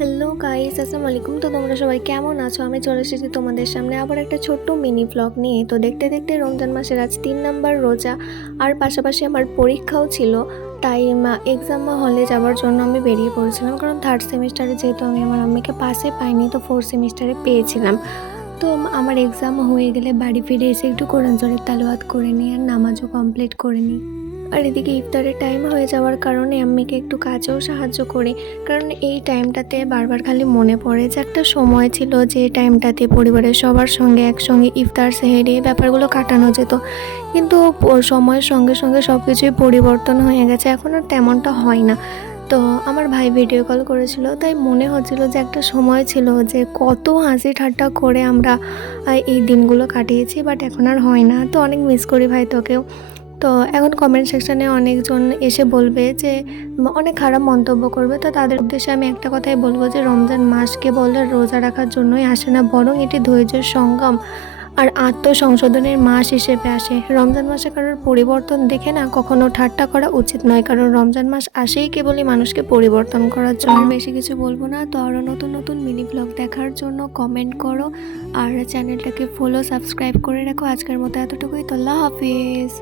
Hello guys, আসসালামু আলাইকুম। তো তোমরা সবাই কেমন আছো? আমি চলে এসেছি তোমাদের সামনে আবার একটা ছোট্ট মিনি ভ্লগ নিয়ে। তো দেখতে দেখতে রমজান মাসের আজ 3 নাম্বার রোজা, আর পাশাপাশি আমার পরীক্ষাও ছিল। তাই এক্সাম হলে যাওয়ার জন্য আমি বেরিয়ে পড়েছিলাম, কারণ থার্ড সেমিস্টারে যেহেতু আমি আমার আম্মিকে পাশে পাইনি, তো ফোর্থ সেমিস্টারে পেয়েছিলাম। তো আমার এক্সাম হয়ে গেলে বাড়ি ফিরে এসে একটু কোরআন শরীফ তেলাওয়াত করে নিই, আর নামাজও কমপ্লিট করে নিই। আর এদিকে ইফতারের টাইম হয়ে যাওয়ার কারণে আম্মিকে একটু কাজেও সাহায্য করি, কারণ এই টাইমটাতে বারবার খালি মনে পড়ে যে একটা সময় ছিল যে টাইমটাতে পরিবারের সবার সঙ্গে একসঙ্গে ইফতার সেহেরি এই ব্যাপারগুলো কাটানো যেত। কিন্তু সময়ের সঙ্গে সঙ্গে সব কিছুই পরিবর্তন হয়ে গেছে, এখন আর তেমনটা হয় না। তো আমার ভাই ভিডিও কল করেছিল, তাই মনে হচ্ছিল যে একটা সময় ছিল যে কত হাসি ঠাট্টা করে আমরা এই দিনগুলো কাটিয়েছি, বাট এখন আর হয় না। তো অনেক মিস করি ভাই তোকেও। তো এখন কমেন্ট সেকশানে অনেকজন এসে বলবে যে অনেক খারাপ মন্তব্য করবে, তো তাদের উদ্দেশ্যে আমি একটা কথাই বলবো যে রমজান মাস কেবল রোজা রাখার জন্যই আসে না, বরং এটি ধৈর্যের সঙ্গম আর আত্মসংশোধনের মাস হিসেবে আসে। রমজান মাসে কারোর পরিবর্তন দেখে না কখনো ঠাট্টা করা উচিত নয়, কারণ রমজান মাস আসেই কেবলই মানুষকে পরিবর্তন করার জন্য। বেশি কিছু বলবো না, তো আরও নতুন নতুন মিনি ব্লগ দেখার জন্য কমেন্ট করো আর চ্যানেলটাকে ফলো সাবস্ক্রাইব করে রাখো। আজকের মতো এতটুকুই, তো আল্লাহ হাফিজ।